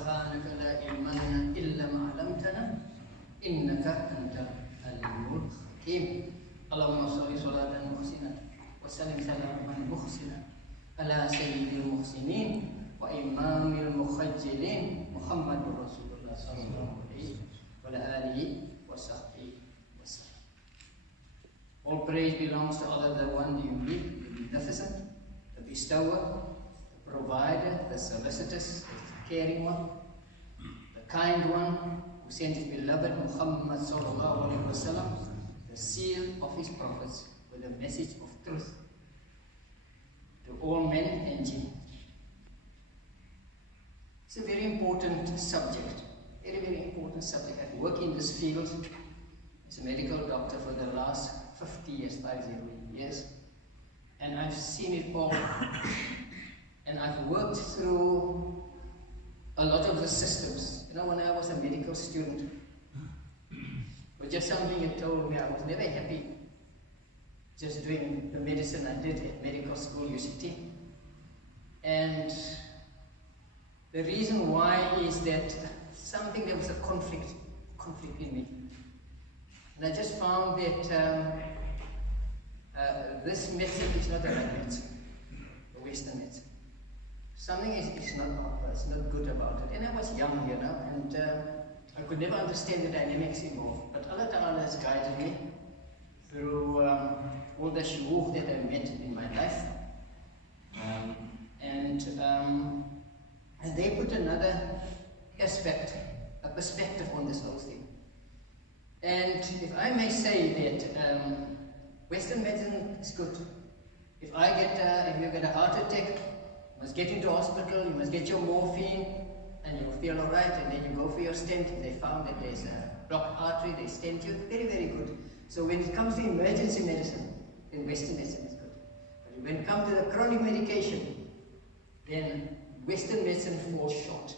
سبحانك لا علم لنا إلا ما علمتنا إنك أنت العليم الحكيم. اللهم صل صلاة محسنة وسلم سلاما محسنا على سيد المحسنين وإمام المخجلين محمد رسول الله صلى الله عليه وعلى آله وصحبه وسلم. All praise belongs to Allah, the one, the unique, the beneficent, the bestower, the provider, the solicitous, the caring one, the kind one, who sent his beloved Muhammad sallallahu alaihi wasallam, the seal of his prophets, with a message of truth to all men and jinn. It's a very important subject, very important subject. I work in this field as a medical doctor for the last 50 years, and I've seen it all. And I've worked through a lot of the systems. You know, when I was a medical student, it was just something it told me. I was never happy just doing the medicine I did at medical school, UCT. And the reason why is that there was a conflict in me. And I just found that this medicine is not the right medicine, the Western medicine. Something is not good about it. And I was young, you know, and I could never understand the dynamics involved. But Allah Ta'ala has guided me through all the shuyukh that I met in my life. And they put another aspect, a perspective on this whole thing. And if I may say that Western medicine is good. If you get a heart attack, you must get into hospital, you must get your morphine, and you'll feel alright, and then you go for your stent. They found that there's a blocked artery, they stent you. Very, very good. So when it comes to emergency medicine, then Western medicine is good. But when it comes to the chronic medication, then Western medicine falls short.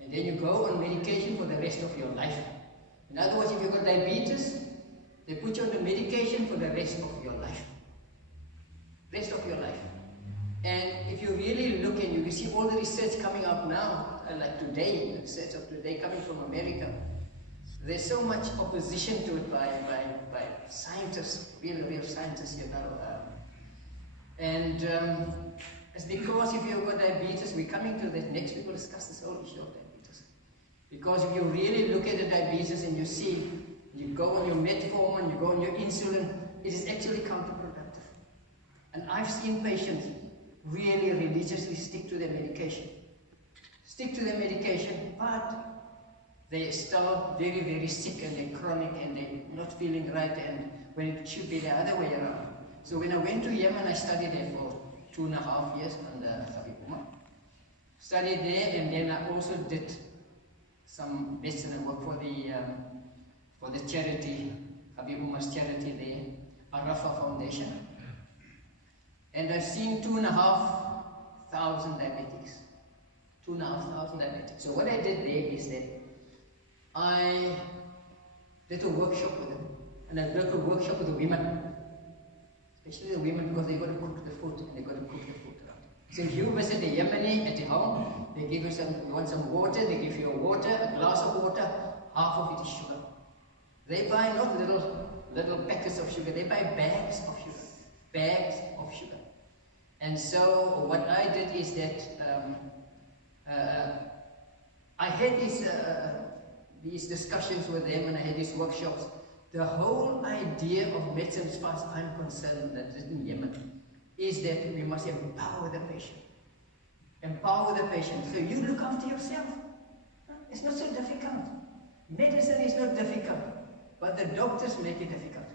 And then you go on medication for the rest of your life. In other words, if you've got diabetes, they put you on the medication for the rest of your life. Rest of your life. And if you really look and you can see all the research coming out now, like today, the research of today coming from America, there's so much opposition to it by scientists, real scientists, you know. And it's because if you've got diabetes, we're coming to that next, we will discuss this whole issue of diabetes. Because if you really look at the diabetes and you see, you go on your metformin, you go on your insulin, it is actually counterproductive. And I've seen patients really religiously stick to their medication. Stick to their medication, but they're still very, very sick and they're chronic and they're not feeling right, and when it should be the other way around. So when I went to Yemen, I studied there for 2.5 years under Habib Umar. Studied there, and then I also did some medicine and work for the charity, Habib Umar's charity there, Arafa Foundation. And I've seen 2,500 diabetics. 2,500 diabetics. So what I did there is that I did a workshop with them. And I did a workshop with the women. Especially the women, because they got to cook the food, and they got to cook the food around. So if you visit the Yemeni at the home, they give you you want some water, they give you a glass of water, half of it is sugar. They buy not little packets of sugar, they buy bags of sugar. Bags of sugar. And so what I did is that I had these discussions with them, and I had these workshops. The whole idea of medicine, as far as I'm concerned, that is in Yemen, is that we must empower the patient. Empower the patient. So you look after yourself. It's not so difficult. Medicine is not difficult, but the doctors make it difficult.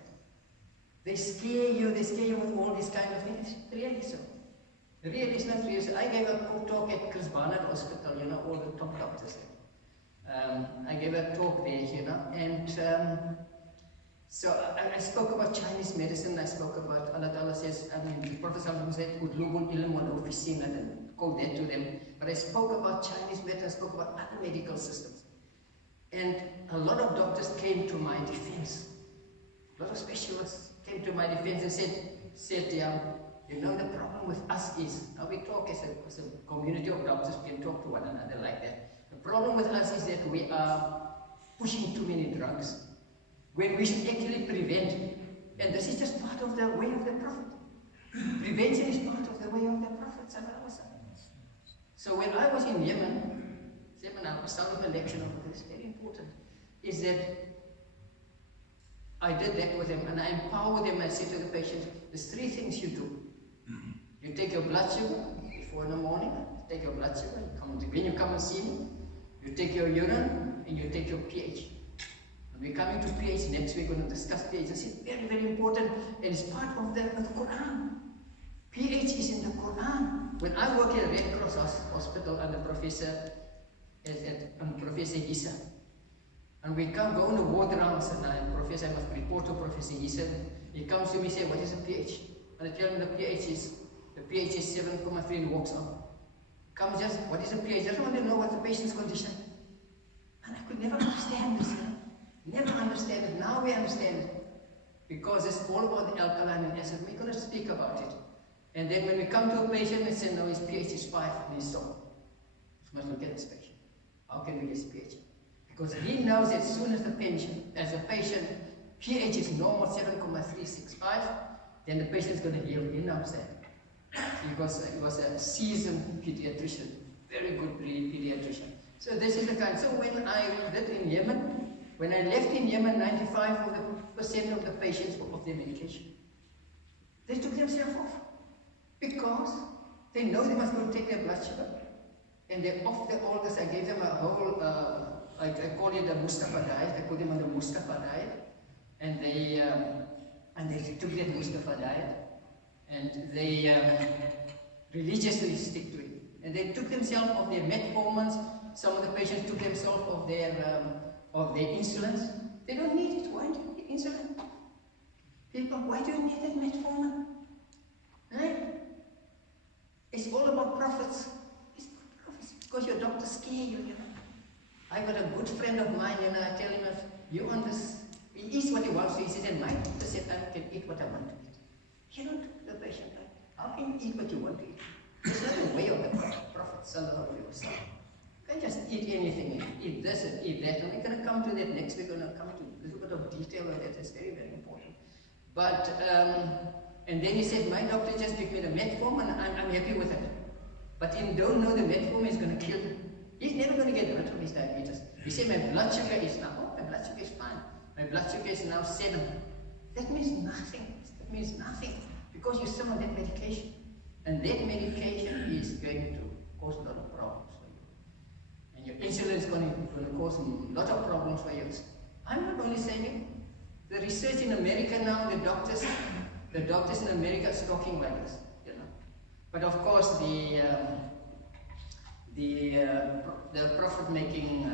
They scare you with all these kind of things. It's really so. Really, it's not really so. I gave a talk at Chris Barnard Hospital, you know, all the top doctors there. I gave a talk there, you know, and so I spoke about Chinese medicine. I spoke about, Allah Ta'ala says, the Prophet said, Utlubul ilm wal officina, and quote that to them. But I spoke about Chinese medicine, I spoke about other medical systems. And a lot of doctors came to my defense. A lot of specialists came to my defense and said, you know, the problem with us is, now we talk as a community of doctors, we can talk to one another like that. problem with us is that we are pushing too many drugs when we should actually prevent. And this is just part of the way of the Prophet. Prevention is part of the way of the Prophet. So when I was in Yemen, I was starting a lecture on this, very important, is that I did that with them and I empowered them. I said to the patients, there's 3 things you do. You take your blood sugar before in the morning, take your blood sugar, when you come and see me, you take your urine and you take your pH. And we're coming to pH next week, we're going to discuss pH. This is very, very important and it's part of the Quran. pH is in the Quran. When I work at Red Cross Hospital under Professor Ghoesain, and we come go on the ward rounds and I must report to Professor Ghoesain. He comes to me and says, what is the pH? And I tell him the pH is 7.3 and walks on. Comes just, what is the pH? Doesn't want to know what the patient's condition. And I could never understand this. Never understand it. Now we understand it. Because it's all about the alkaline and acid. We're going to speak about it. And then when we come to a patient and say, no, his pH is 5 and he's so. We must look at this patient. How can we get his pH? Because he knows as soon as the patient pH is normal 7.365, then the patient is going to heal. He knows that. He was a seasoned pediatrician, very good pediatrician. So this is the kind. So when I did in Yemen, when I left in Yemen, 95% of the patients were off their medication. They took themselves off because they know they must go take their blood sugar, and they're off all this. I gave them a whole, I call it the Mustafa diet. I put them on the Mustafa diet, and they took that Mustafa diet. And they religiously stick to it. And they took themselves off their metformins. Some of the patients took themselves off their insulins. They don't need it. Why do you need insulin? People, why do you need that metformin? Right? It's all about profits. It's about profits because your doctor scare you. I got a good friend of mine, I tell him, if you want this, he eats what he wants to. He says, and my doctor said I can eat what I want to eat. You don't do the patient, right? How can you eat what you want to eat? It's not the way of the Prophet sallallahu alaihi wasallam. You can't just eat anything, eat this and eat that. And we're going to come to that next week. We're going to come to a little bit of detail on that. It's very, very important. But, and then he said, my doctor just gave me the metformin and I'm happy with it. But he don't know the metformin is going to kill him. He's never going to get rid of his diabetes. He said, my blood sugar is now, my blood sugar is fine. My blood sugar is now 7. That means nothing. That means nothing. Because you're still on that medication. And that medication is going to cause a lot of problems for you. And your insulin is going to cause a lot of problems for you. I'm not only saying it. The research in America now, the doctors in America are talking like this. But of course, the profit-making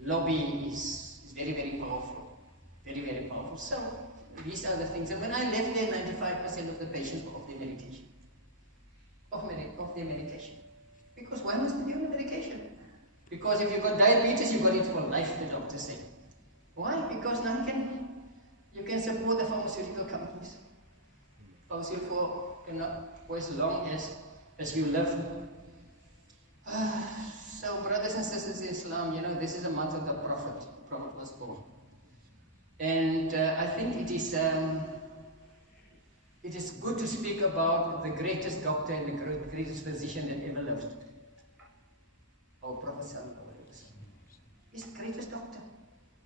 lobby is very, very powerful. Very, very powerful. So these are the things. And when I left there, 95% of the patients were off their medication. Off their medication. Because why must they be on the medication? Because if you've got diabetes, you've got it for life, the doctors say. Why? Because now you can support the pharmaceutical companies. Pharmaceutical, for as long as you live. So brothers and sisters in Islam, this is a month of the Prophet. The Prophet was born. And I think it is good to speak about the greatest doctor and the greatest physician that ever lived. Our Prophet sallallahu alaihi wasallam. He's the greatest doctor.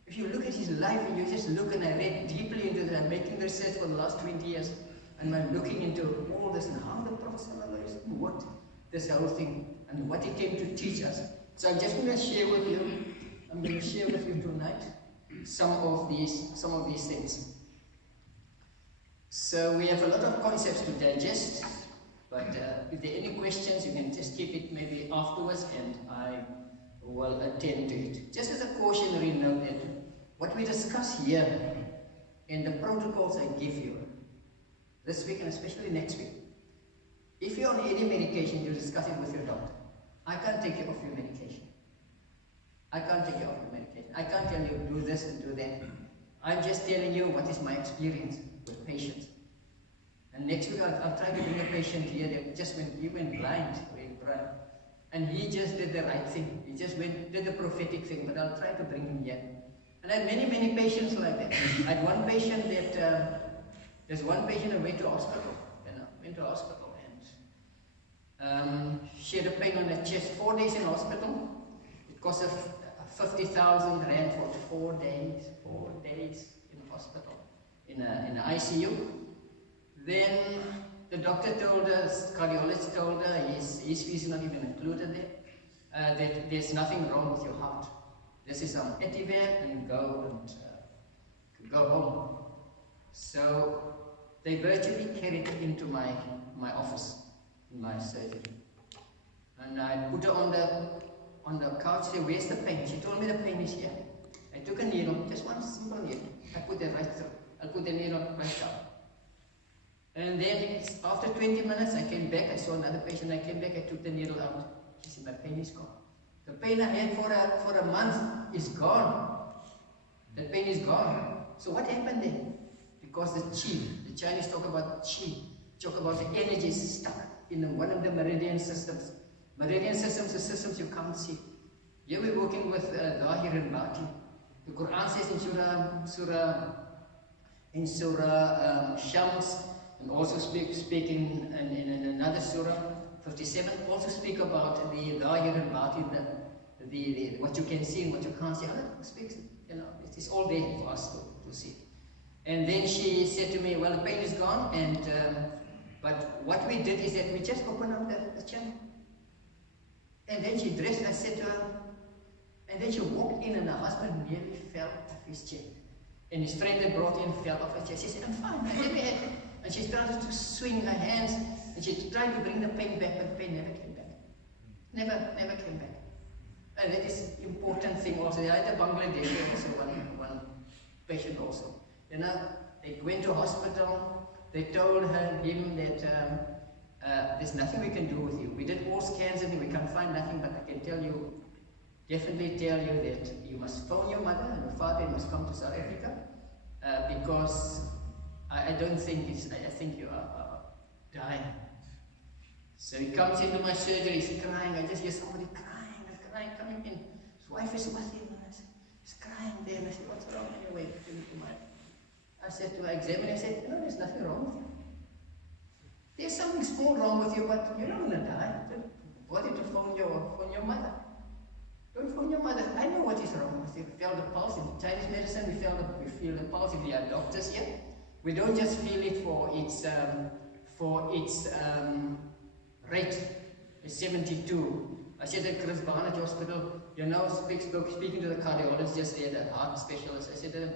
If you look at his life and you just look, and I read deeply into that, I'm making research for the last 20 years, and I'm looking into all this and how the Prophet sallallahu alaihi wasallam worked this whole thing and what he came to teach us. So I'm just going to share with you. I'm going to share with you tonight some of these things. So we have a lot of concepts to digest, but if there are any questions, you can just keep it maybe afterwards and I will attend to it. Just as a cautionary note that what we discuss here in the protocols I give you this week and especially next week, if you're on any medication, you discuss it with your doctor. I can't take you off your medication. I can't take you off your medication. I can't tell you do this and do that. I'm just telling you what is my experience with patients. And next week I'll try to bring a patient here that just went blind. And he just did the right thing. He just did the prophetic thing, but I'll try to bring him here. And I had many, many patients like that. I had one patient that, there's one patient who went to hospital, and she had a pain on her chest, 4 days in hospital. It cost her 50,000 rand for 4 days in hospital, in a ICU. Then the doctor told her, cardiologist told her, his fees is not even included there, that there's nothing wrong with your heart. This is some Etiver and go home. So they virtually carried her into my office, in my surgery. And I put her on the couch, said, where's the pain? She told me the pain is here. I took a needle, just one simple needle. I put it right through. I put the needle right down. And then after 20 minutes, I came back. I saw another patient. I came back. I took the needle out. She said, my pain is gone. The pain I had for a month is gone. The pain is gone. So what happened then? Because the chi, the Chinese talk about chi, talk about the energy is stuck in one of the meridian systems. Meridian systems are systems you can't see. Here we're working with Zahir and Batin. The Quran says in Surah Shams, and also speaking in another surah, 57, also speak about the Zahir and Batin, the what you can see and what you can't see. Allah speaks, it is all there for us to see. And then she said to me, well, the pain is gone, and but what we did is that we just opened up the channel. And then she dressed, I said to her, and then she walked in and her husband nearly fell off his chair. And his friend that brought in fell off her chair. She said, I'm fine. And she started to swing her hands, and she tried to bring the pain back, but the pain never came back. Never came back. And that is an important thing also. I had a Bangladesh also, one patient also. They went to hospital. They told him that there's nothing we can do with you. We did all scans and we can't find nothing, but I can definitely tell you that you must phone your mother and your father. You must come to South Africa because I don't think I think you are dying. So he comes into my surgery, he's crying. I just hear somebody crying coming in. His wife is with him, and I said, he's crying there. And I said, what's wrong anyway? I said to her, examine, I said, there's nothing wrong with you. There's something small wrong with you, but you're not going to die. Don't bother to phone your mother. Don't phone your mother. I know what is wrong with you. We feel the pulse. In Chinese medicine, we feel the pulse. If we are doctors here, we don't just feel it for its rate. It's 72. I said at Chris Barnett Hospital, speaking to the cardiologist there, the heart specialist, I said to them,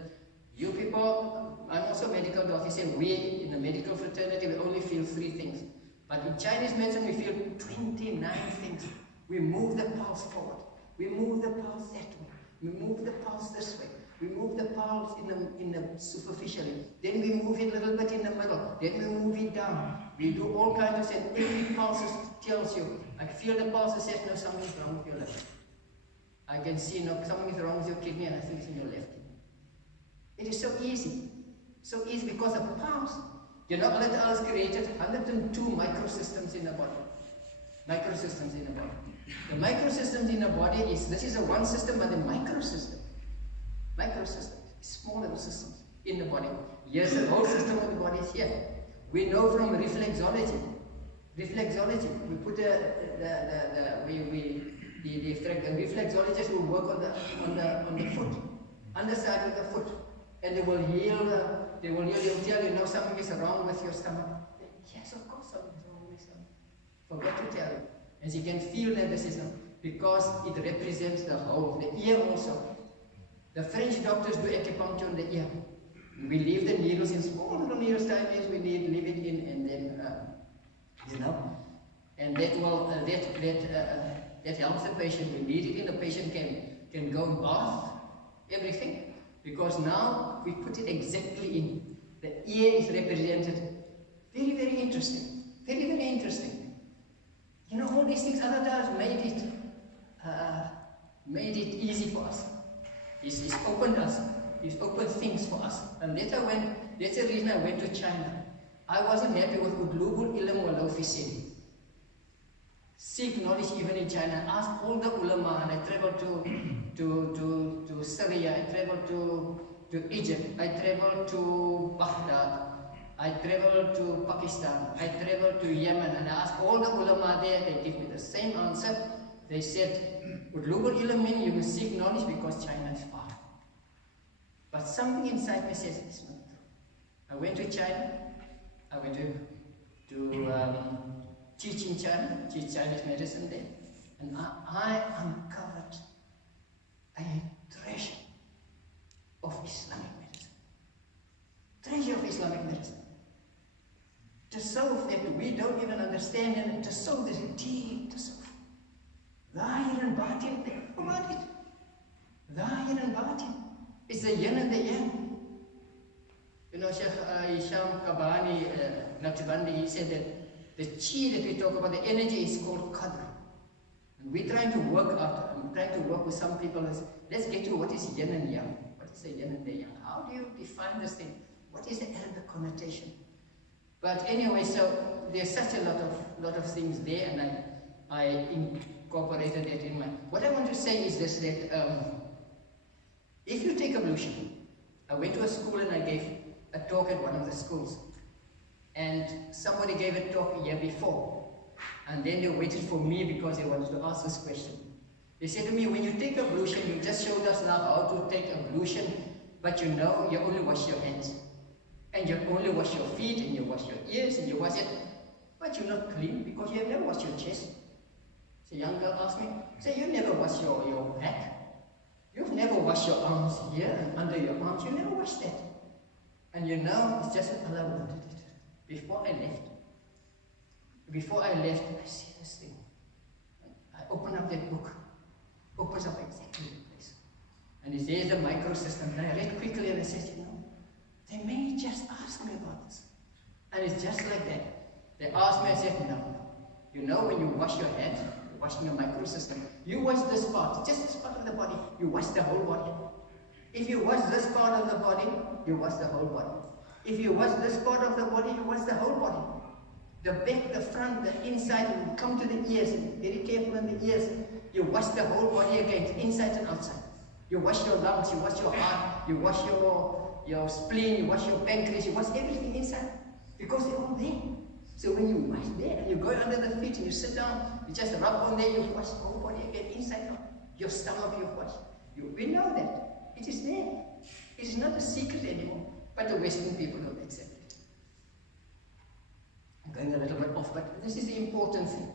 you people, I'm also a medical doctor. He said, we in the medical fraternity, we only feel 3 things. But in Chinese medicine, we feel 29 things. We move the pulse forward. We move the pulse that way. We move the pulse this way. We move the pulse in the superficially. Then we move it a little bit in the middle. Then we move it down. We do all kinds of things. Every pulse tells you. I feel the pulse that says, no, something's wrong with your left. I can see, no, something is wrong with your kidney, and I think it's in your left kidney. It is so easy. So easy because the pulse, Allah has created 102 microsystems in the body. Microsystems in the body. The microsystems in the body this is a one system, but the microsystem, small little systems in the body. Yes, the whole system of the body is here. We know from reflexology. We put the reflexologists will work on the foot, underside of the foot, and they will heal. They will tell you, something is wrong with your stomach. Yes, of course, something is wrong with your stomach. Forget to tell you. As you can feel that the system, because it represents the whole, the ear also. The French doctors do acupuncture on the ear. We leave the needles in small little needles, time is we leave it in, and then and that helps the patient. We need it in. The patient can go and bath, everything, because now we put it exactly in. The ear is represented. Very, very interesting. Very, very interesting. All these things Allah has made it easy for us. He's opened us. He's opened things for us. And that's the reason I went to China. I wasn't happy with Utlubul Ilm Walau Fi Sini. seek knowledge even in China. I ask all the ulama, and I travel to Syria, I travel to Egypt, I travel to Baghdad, I travel to Pakistan, I travel to Yemen, and I ask all the ulama there, they give me the same answer. They said, Utlubul ilmin, you will seek knowledge because China is far. But something inside me says it's not true. I went to China, I went to teach in China, teach Chinese medicine there, and I uncovered a treasure of Islamic medicine. Treasure of Islamic medicine. Tasawwuf that we don't even understand, and tasawwuf is deep tasawwuf. Zahir and batin, think about it. Zahir and batin. It's the yin and the yang. You know, Sheikh Hisham Kabani, Naqshbandi, he said that the chi that we talk about, the energy is called qadr. And we're trying to work out, I'm trying to work with some people, let's get to what is yin and yang. What is the yin and the yang? How do you define this thing? What is the Arabic connotation? But anyway, so there's such a lot of things there, and I incorporated that in my... What I want to say is this, that if you take ablution, I went to a school and I gave a talk at one of the schools, and somebody gave a talk a year before, and then they waited for me because they wanted to ask this question. They said to me, when you take ablution, you just showed us now how to take ablution, but you know, you only wash your hands, and you only wash your feet, and you wash your ears, and you wash it, but you're not clean because you have never washed your chest. So a young girl asked me, say, you never wash your back? You've never washed your arms here and under your arms, you never washed that. And you know, it's just that Allah wanted it. Before I left, I see this thing. I open up that book, opens up exactly the place. And it says the microsystem, and I read quickly and I said, you know, they may just ask me about this. And it's just like that. They asked me, I said, no. You know, when you wash your hands, you're washing your microsystem. You wash this part, just this part of the body, you wash the whole body. If you wash this part of the body, you wash the whole body. If you wash this part of the body, you wash the whole body. The back, the front, the inside, you come to the ears, very careful in the ears. You wash the whole body again, inside and outside. You wash your lungs, you wash your heart, you wash your spleen, you wash your pancreas, you wash everything inside. Because they're all there. So when you wash there, and you go under the feet and you sit down, you just rub on there, you wash the whole body again, inside out. Your stomach, you wash. We know that. It is there. It is not a secret anymore. But the Western people don't accept it. I'm going a little bit off, but this is the important thing.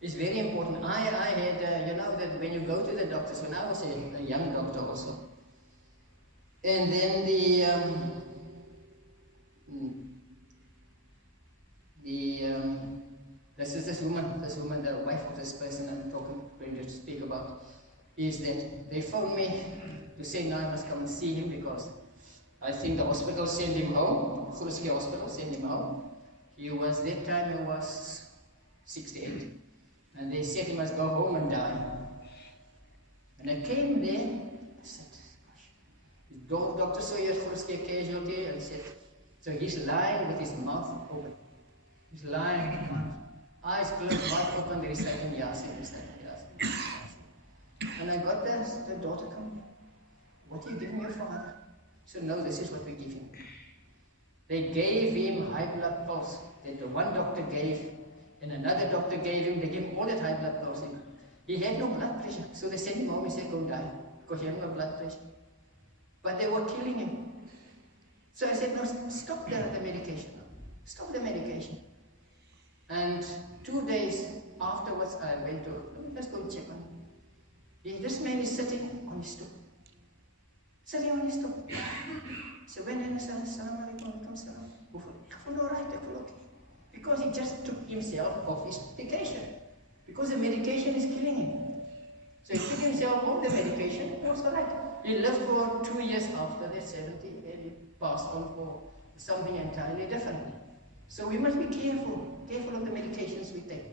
It's very important. I had, you know, that when you go to the doctors, when I was a young doctor also, and then this woman, the wife of this person I'm going to speak about, is that they phoned me to say, no, I must come and see him because I think the hospital sent him home, Ghoesain hospital sent him home. That time he was 68. And they said he must go home and die. And I came there, I said, the doctor saw your Ghoesain casualty, and said, so he's lying with his mouth open. He's lying with his mouth. Eyes closed, mouth open, they're reciting Yasin, Yasin. And I got the daughter come. What are you giving your father? So no, this is what we give him. They gave him high blood pulse that the one doctor gave, and another doctor gave him. They gave him all that high blood pulse. He had no blood pressure, so they sent him home and said, go die, because he had no blood pressure. But they were killing him. So I said, no, stop the medication. Stop the medication. And 2 days afterwards, I went to, let's go check on him. This man is sitting on his stool. Sitting on his stool. So when I said, Assalamu alaikum, salam, because he just took himself off his medication. Because the medication is killing him. So he took himself off the medication, it was alright. He lived for 2 years after the 70, and he passed on for something entirely different. So we must be careful of the medications we take.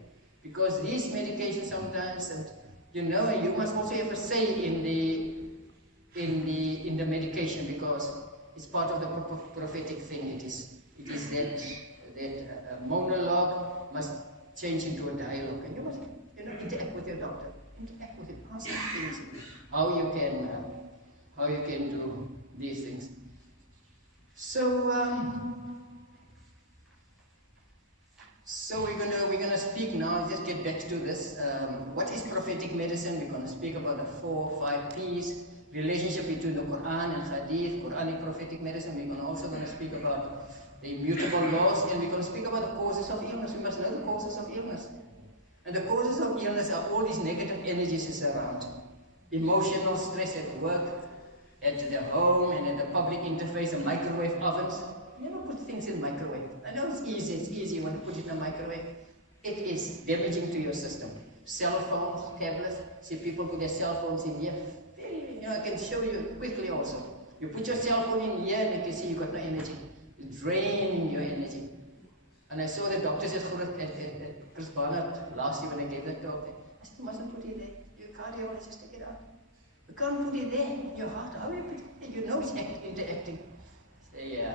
Because these medications sometimes, and you know, you must also have a say in the medication, because it's part of the prophetic thing. It is that monologue must change into a dialogue, and you must You know, interact with your doctor. Interact with him. Ask him things. How you can do these things. So we're gonna speak now. Just get back to this. What is prophetic medicine? We're gonna speak about the 4 or 5 P's. Relationship between the Quran and Hadith, Quranic prophetic medicine. We're also going to speak about the immutable laws, and we're going to speak about the causes of illness. We must know the causes of illness. And the causes of illness are all these negative energies is around. Emotional stress at work, at the home, and at the public interface, the microwave ovens. Never put things in microwave. I know it's easy when you put it in a microwave. It is damaging to your system. Cell phones, tablets, see people put their cell phones in here. You know, I can show you quickly also. You put your cell phone in here and you can see you've got no energy. It's draining your energy. And I saw the doctors at Chris Barnard last year when I gave that talk. I said, you mustn't put it there. Your cardiologist, take it out. You can't put it there in your heart. How will you put it there? You know it's interacting. So, yeah.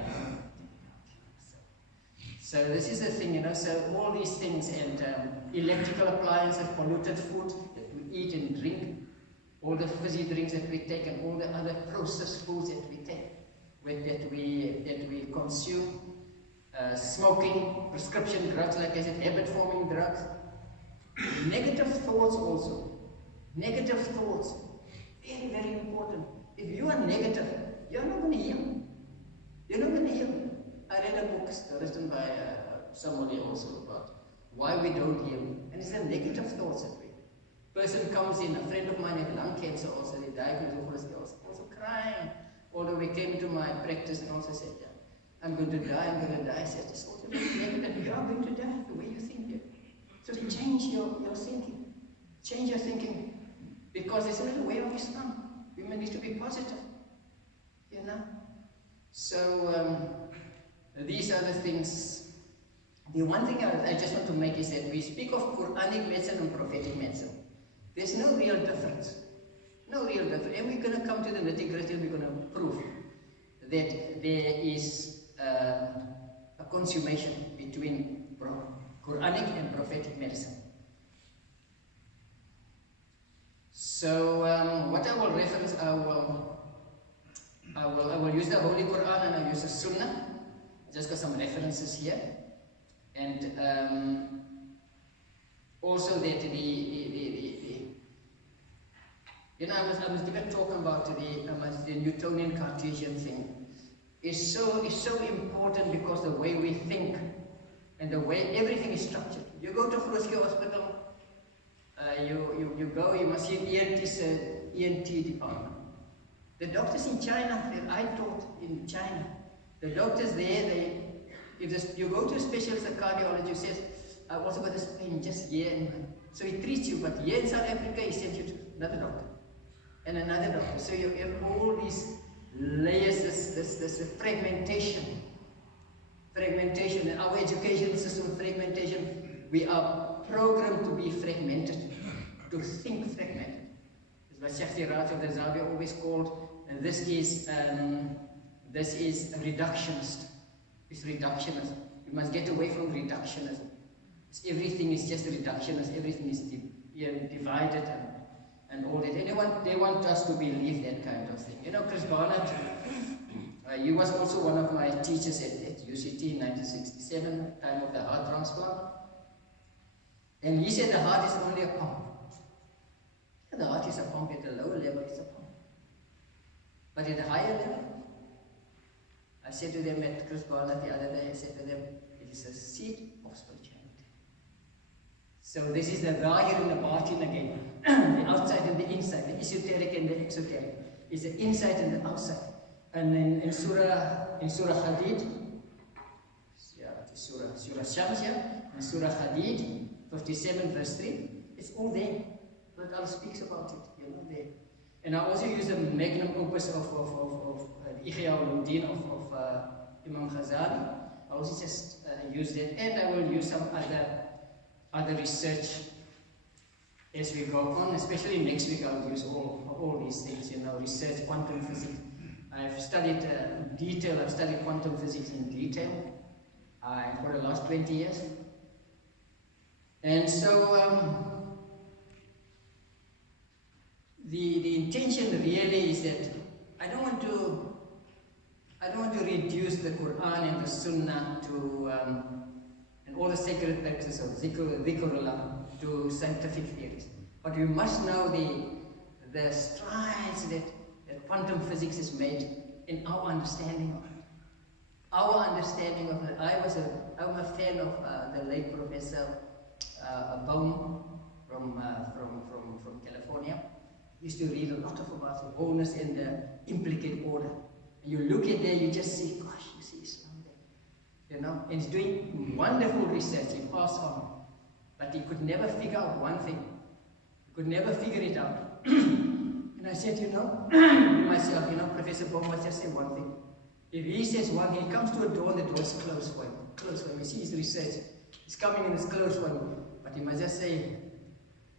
So this is the thing, you know, so all these things and electrical appliances, polluted food that we eat and drink, all the fizzy drinks that we take and all the other processed foods that we take, that we consume, smoking, prescription drugs, like I said, habit-forming drugs, negative thoughts also. Negative thoughts, very, very important. If you are negative, you're not going to heal. You're not going to heal. I read a book written by somebody also about why we don't heal, and it's the negative thoughts that we. Person comes in, a friend of mine had lung cancer also, they diagnosed with also crying. Although he came to my practice and also said, yeah, I'm going to die. I said, it's also negative, you are going to die the way you think. So change your thinking. Change your thinking. Because it's not a way of Islam. Women need to be positive. You know? So these are the things. The one thing I just want to make is that we speak of Quranic medicine and prophetic medicine. There's no real difference. No real difference. And we're going to come to the nitty-gritty and we're going to prove that there is a consummation between Quranic and prophetic medicine. So what I will reference, I will use the Holy Quran and I'll use the Sunnah. Just got some references here. And also that you know, I was even talking about the Newtonian Cartesian thing. It's so important because the way we think and the way everything is structured. You go to Grootskie Hospital, you must see an ENT department. The doctors in China, that I taught in China, the doctors there, you go to a specialist, a cardiologist says, I also got this pain just here, so he treats you, but here in South Africa he sends you to another doctor and another doctor. So you have all these layers, this fragmentation, in our education system, fragmentation. We are programmed to be fragmented, to think fragmented. It's what Sheikh Siraj of the Zawiya always called, and this is reductionist. It's reductionism. We must get away from reductionism. Everything is just reductionist. Everything is divided and all that. They want us to believe that kind of thing. You know, Chris Barnard, he was also one of my teachers at UCT in 1967, time of the heart transplant. And he said the heart is only a pump. The heart is a pump at the lower level, it's a pump. But at the higher level, I said to them at Chris Barnard the other day, I said to them, it is a seat of spirituality. So this is the Zahir and the Batin again. The outside and the inside, the esoteric and the exoteric. It's the inside and the outside. And then in Surah Hadid, Surah Shams, and Surah Hadid, 57 verse 3, it's all there. But Allah speaks about it, you know, there. And I also use the magnum opus of Ihya al-Din of Imam Ghazali. I also just use that, and I will use some other research as we go on, especially next week. I'll use all these things, you know, research, quantum physics. I've studied I've studied quantum physics in detail for the last 20 years. And so the intention really is that I don't want to reduce the Quran and the Sunnah to and all the sacred texts of dhikrullah to scientific theories. But we must know the strides that quantum physics has made in our understanding of it. Our understanding of it. I'm a fan of the late Professor Baum from California. He used to read a lot about the wholeness and the implicate order. And you look at there, you just see, gosh, you see Islam there. You know, and he's doing wonderful research. He passed on, but he could never figure out one thing. He could never figure it out. And I said, you know, to myself, you know, Professor Baum must just say one thing. If he says one thing, he comes to a door and the door is closed for him. Closed for him. You see his research. He's coming and it's closed for him. But he must just say,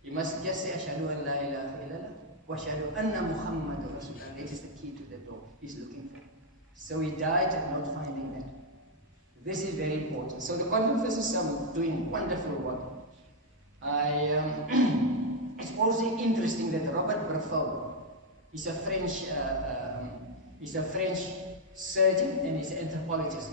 Ashhadu an la ilaha illallah wa ashhadu anna Muhammadur Rasulullah. That is the key to the door he's looking for. So he died not finding that. This is very important. So the quantum physicists are doing wonderful work. It's also interesting that Robert Breffel is a French surgeon and he's an anthropologist.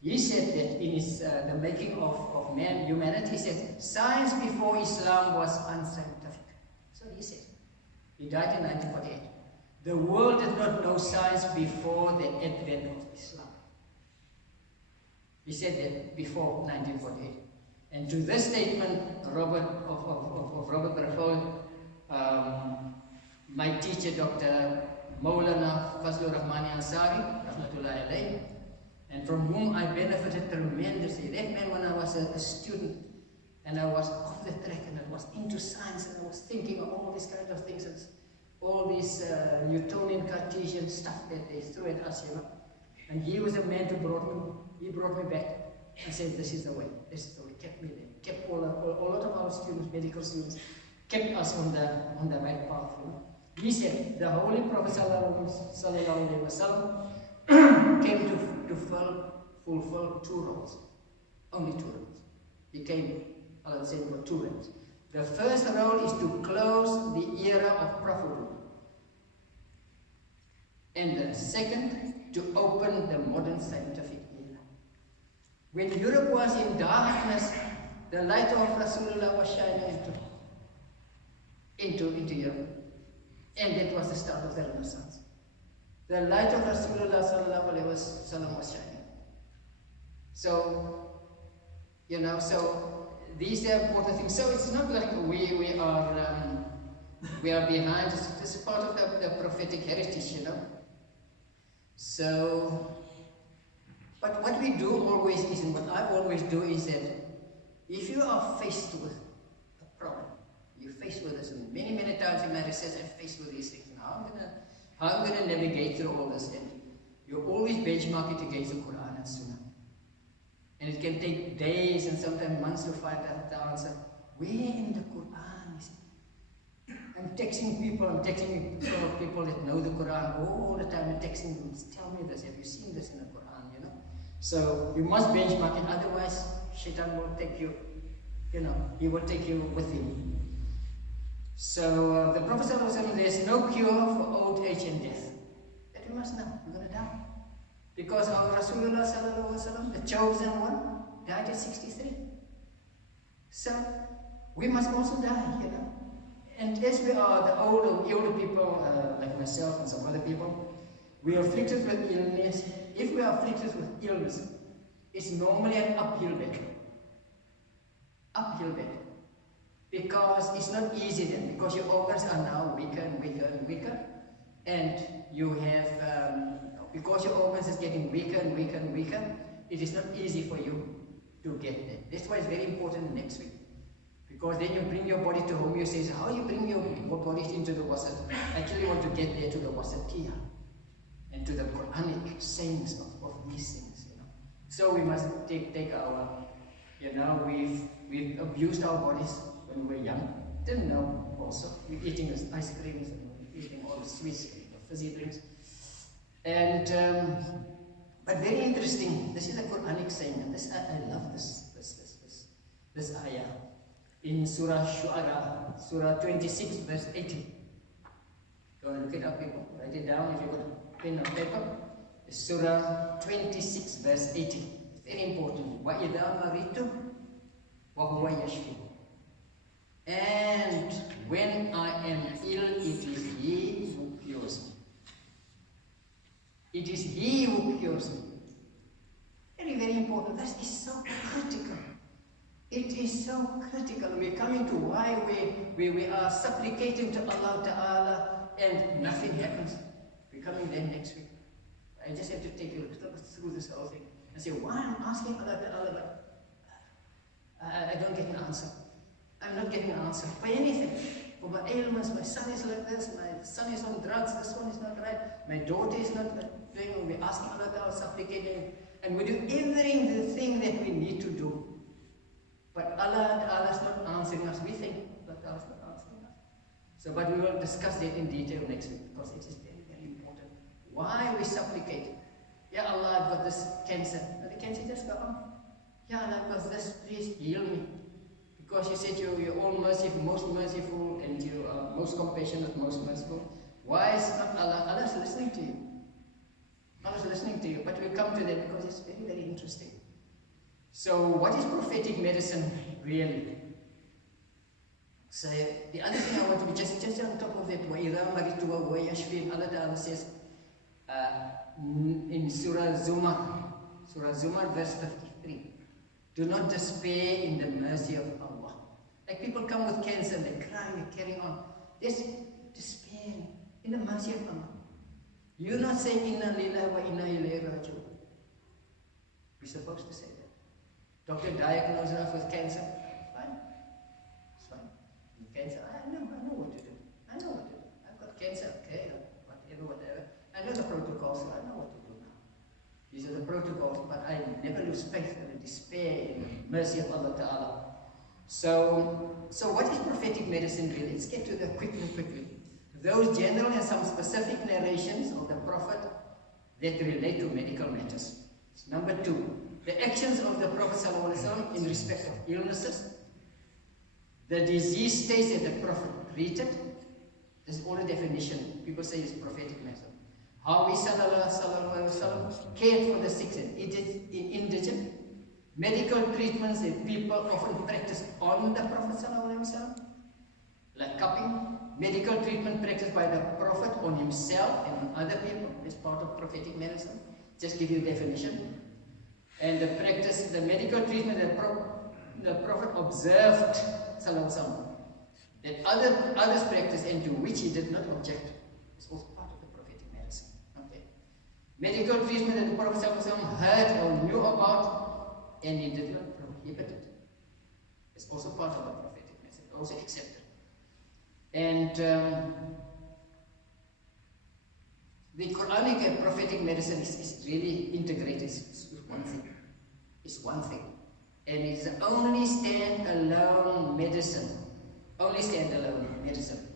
He said that in his the making of man, humanity, he said science before Islam was unscientific. So he said. He died in 1948. The world did not know science before the advent of Islam. He said that before 1948. And to this statement, Robert Breffel, my teacher, Dr. Maulana Fazlur Rahmani Ansari, rahmatullahi alayhi, and from whom I benefited tremendously. That man, when I was a student, and I was off the track, and I was into science, and I was thinking of all these kind of things, and all this Newtonian Cartesian stuff that they threw at us, you know. And he was a man who brought me back and said, this is the way, this is the way. Kept me there, kept a lot of our students, medical students, kept us on the right path, you know. He said, the Holy Prophet Sallallahu Alaihi Wasallam came to fulfill two roles, only two roles. He came, I would say, for two roles. The first role is to close the era of prophethood. And the second, to open the modern scientific era. When Europe was in darkness, the light of Rasulullah was shining into Europe. And that was the start of the Renaissance. The light of Rasulullah Sallallahu Alaihi Wasallam was shining. So, you know, so these are important things. So it's not like we are behind. It's part of the prophetic heritage, you know. So, but what we do always is, and what I always do is that if you are faced with a problem, you're faced with this, and many times in my research I'm faced with these things. Now I'm gonna navigate through all this, and you always benchmark it against the Quran and Sunnah. And it can take days and sometimes months to find out the answer. Where in the Quran is it? I'm texting some of people that know the Quran all the time, and texting them, tell me this, have you seen this in the Quran, you know? So you must benchmark it, otherwise Shaitan will take you, you know, he will take you with him. So the Prophet said, there's no cure for old age and death. That we must know, we're going to die. Because our Rasulullah Sallallahu Alaihi Wasallam, the chosen one, died at 63. So we must also die, you know. And as we are the older people, like myself and some other people, we are afflicted with illness. If we are afflicted with illness, it's normally an uphill battle. Uphill battle. Because it's not easy then, because your organs are now weaker and weaker and weaker. And you have, because your organs is getting weaker and weaker and weaker, it is not easy for you to get there. That's why it's very important next week. Because then you bring your body to home, you say, how you bring your body into the wasat? Actually, you want to get there to the wasatiyah and to the Quranic sayings of these things, you know. So we must take our, you know, we've abused our bodies when we were young. Didn't know also. We're eating ice creams and we're eating all the sweets, fizzy drinks. And, but very interesting, this is a Quranic saying, and this, I love this ayah. In Surah Shu'ara, Surah 26, verse 80. look it up, people. Write it down if you've got a pen or paper. It's Surah 26, verse 80. It's very important. وَإِذَا مَرِضْتُ وَهُوَ يَشْفِي. And when I am ill, it is He who cures me. It is He who cures me. Very, very important. That is so critical. It is so critical. We're coming to why we are supplicating to Allah Ta'ala and nothing happens. We're coming there next week. I just have to take a look through this whole thing and say, why I'm asking Allah Ta'ala, but I don't get an answer. I'm not getting an answer for anything. For my ailments, my son is like this, my son is on drugs, this one is not right, my daughter is not doing, we're asking Allah Ta'ala, supplicating, and we do everything that we need to do. But Allah Ta'ala is not answering us. We think Allah Ta'ala is not answering us. So, but we will discuss that in detail next week because it is very, very important. Why we supplicate? Ya Allah, I've got this cancer. But the cancer just go on. Ya Allah, I've got this, please heal me. Because you said you're all merciful, most merciful, and you are most compassionate, most merciful. Why is not Allah? Allah is listening to you. Allah is listening to you. But we'll come to that because it's very, very interesting. So, what is prophetic medicine really? So, the other thing I want to be just on top of that, Allah Ta'ala says in Surah Zumar, verse 53, do not despair in the mercy of Allah. Like people come with cancer and they're crying, they're carrying on. There's despair in the mercy of Allah. You're not saying, Inna lillahi wa inna ilayhi raji'un. We're supposed to say that. Doctor diagnosed us with cancer. Fine. It's fine. Cancer, I know what to do. I know what to do. I've got cancer, okay, whatever. I know the protocols, so I know what to do now. These are the protocols, but I never lose faith and despair in the mercy of Allah Ta'ala. So what is prophetic medicine really? Let's get to that quickly. Those general and some specific narrations of the Prophet that relate to medical matters. Number 2. The actions of the Prophet ﷺ in respect of illnesses, the disease states that the Prophet treated. This is all a definition. People say it's prophetic medicine. How we ﷺ cared for the sick and indigent. Medical treatments that people often practice on the Prophet ﷺ, like cupping. Medical treatment practiced by the Prophet on himself and on other people is part of prophetic medicine. Just give you a definition. And the medical treatment that the Prophet observed, that others practiced and to which he did not object, is also part of the prophetic medicine. Okay. Medical treatment that the Prophet heard or knew about and he did not prohibit it. It's also part of the prophetic medicine, also accepted. And the Quranic and prophetic medicine is really integrated. It's one thing. It's one thing. And it's only stand-alone medicine. Only stand-alone medicine.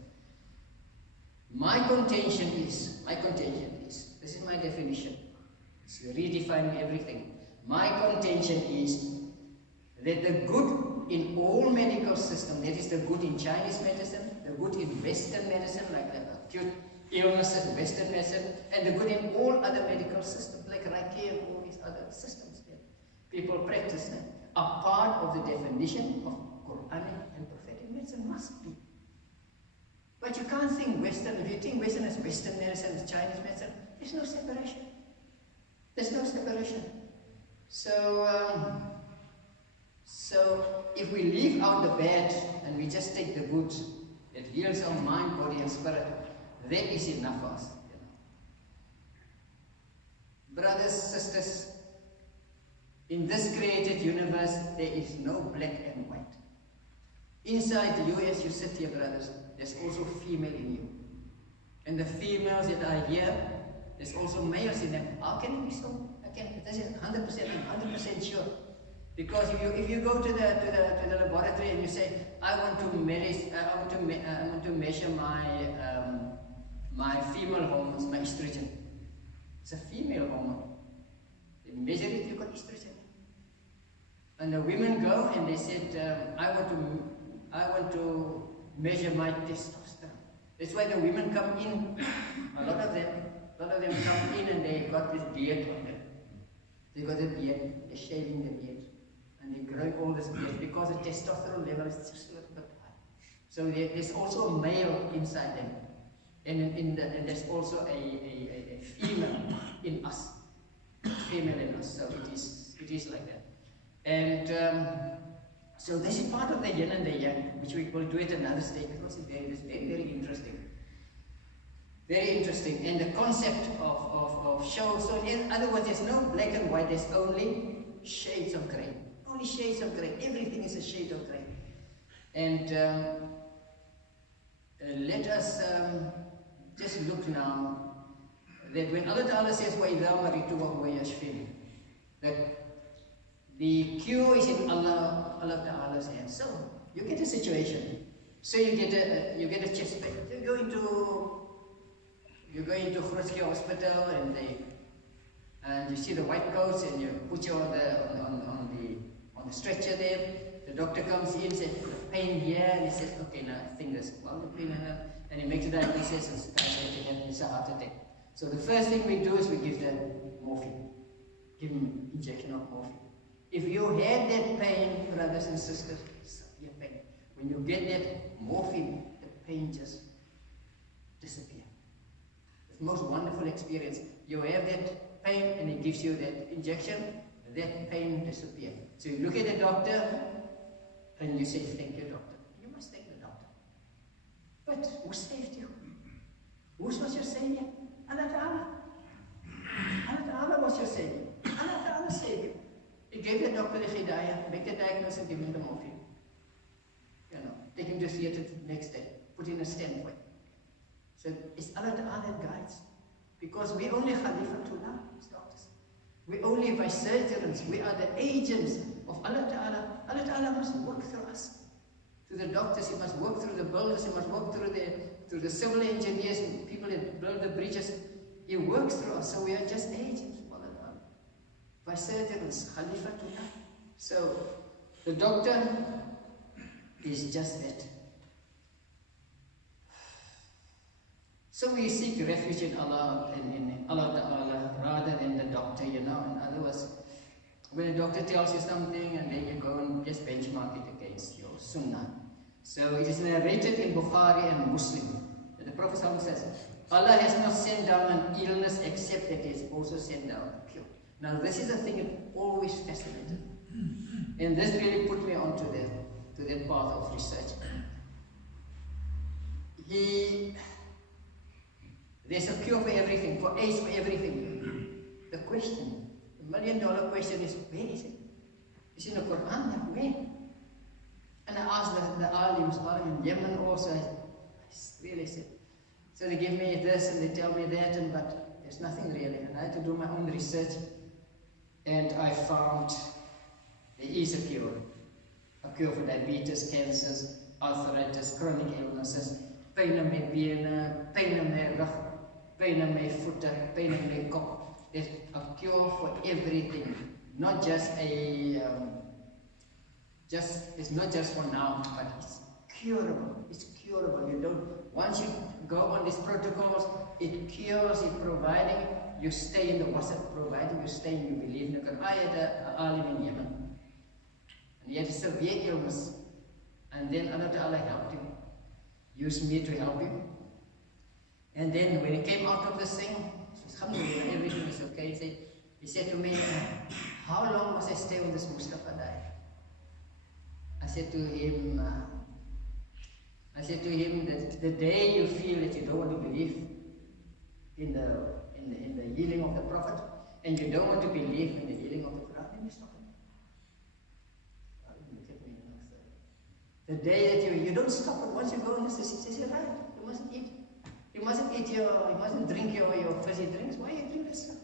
My contention is, this is my definition. It's redefining everything. My contention is that the good in all medical systems, that is the good in Chinese medicine, the good in Western medicine, like the acute illnesses, Western medicine, and the good in all other medical systems, like Reiki and all these other systems that people practice, are part of the definition of Quranic and prophetic medicine, must be. But you can't think Western. If you think Western is Western medicine, it's Chinese medicine, there's no separation. There's no separation. So if we leave out the bad and we just take the good that heals our mind, body, and spirit, that is enough for us. Brothers, sisters, in this created universe, there is no black and white. Inside you, as you sit here, brothers, there's also female in you. And the females that are here, there's also males in them. How can it be so? This is 100%, I'm 100% sure. Because if you go to the laboratory and you say, I want to measure my female hormones, my estrogen. It's a female hormone. They measure it, you've got estrogen. And the women go and they said, I want to measure my testosterone. That's why the women come in, a lot of them come in and they got this beard on them. They got a beard, they're shaving the beard, and they're growing all this beard because the testosterone level is just a little bit high. So there's also a male inside them, and there's also a female in us, So it is like that. And so this is part of the yin and the yang, which we will do at another stage because it's very interesting. Very interesting. And the concept of show, so in other words, there's no black and white, there's only shades of grey. Only shades of grey. Everything is a shade of grey. And let us just look now that when Allah Ta'ala says, وَإِذَا مَرِضْتُ وَهُوَ يَشْفِينِ, that the cure is in Allah Ta'ala's hands. So you get a situation. So you get a chest pain. You go into Grootske Hospital and you see the white coats and you put you on the stretcher there. The doctor comes in, says pain here, and he says, okay, now I think there's a lot of pain here, and he makes a diagnosis and says, it's a heart attack. So the first thing we do is we give them morphine. Give them injection of morphine. If you had that pain, brothers and sisters, severe pain, when you get that morphine, the pain just disappears. It's the most wonderful experience. You have that pain and it gives you that injection, that pain disappears. So you look at the doctor and you say, thank you, doctor. You must thank the doctor. But who saved you? Who was your savior? Allah Ta'ala. Allah Ta'ala was your savior. Allah Ta'ala saved you. He gave the doctor the hidayah, make the diagnosis and give him the morphine. Take him to theatre the next day, put in a standpoint. So it's Allah Ta'ala that guides. Because we only Khalifatullah, as doctors. We only vicegerents, we are the agents of Allah Ta'ala. Allah Ta'ala must work through us. Through the doctors, He must work through the builders, He must work through the civil engineers, and people that build the bridges. He works through us, so we are just agents of Allah Ta'ala. Vicegerents, Khalifatullah. So the doctor is just that. So we seek refuge in Allah and in Allah Ta'ala rather than the doctor, In other words, when a doctor tells you something and then you go and just benchmark it against your sunnah. So it is narrated in Bukhari and Muslim that the Prophet says, Allah has not sent down an illness except that He has also sent down a cure. Now this is a thing that always fascinated me. And this really put me onto that path of research. There's a cure for everything, for AIDS, for everything. The question, the $1 million question is, where is it? It's in the Quran, where? And I asked the alims in Yemen also, I really said. So they give me this and they tell me that, but there's nothing really. And I had to do my own research, and I found there is a cure for diabetes, cancers, arthritis, chronic illnesses, pyn in my bene, pyn in my rug, pyn in my voete, pyn in my kop. There's a cure for everything, not just it's not just for now, but it's curable. It's curable. Once you go on these protocols, it cures, it providing you stay in the WhatsApp, providing you stay and you believe in the Quran. I had an alim in Yemen, and he had a severe illness, and then Allah Ta'ala helped him, used me to help him. And then when he came out of this thing, alhamdulillah, everything is okay. He said to me, how long must I stay on this Mustafa diet? I said to him that the day you feel that you don't want to believe in the healing of the Prophet, and you don't want to believe in the healing of the Quran, then you stop it. The day that you don't stop it, once you go in this, he says, you're right, you mustn't eat. You mustn't drink your fizzy drinks. Why you drink this stuff?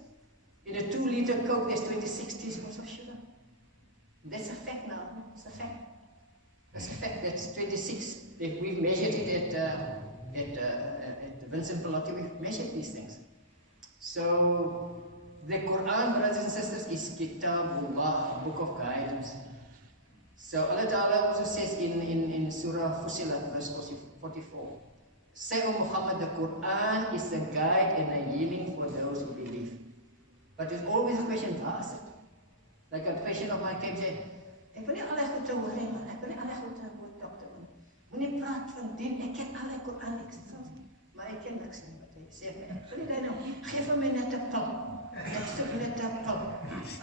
In a 2-liter Coke, there's 26 teaspoons of sugar. That's a fact now. It's a fact. That's a fact. That's 26. We've measured it at Vincent Pelotti. We've measured these things. So the Quran, brothers and sisters, is Kitabullah, a book of guidance. So Allah Ta'ala also says in Surah Fussilat, verse 44, Say, O Muhammad, the Quran is a guide and a healing for those who believe. But there's always a question to ask it. Like a question of mine came saying, ek wil nie allerlei goed te hoor nie, man. Ek wil nie allerlei goed te hoor, dokter, man. Moenie praat van dien, ek ken allerlei Quran, maar ek ken niks nie. Wat hy sê, ek wil nie die nou, geef vir my net 'n pil. Ek soek net 'n pil.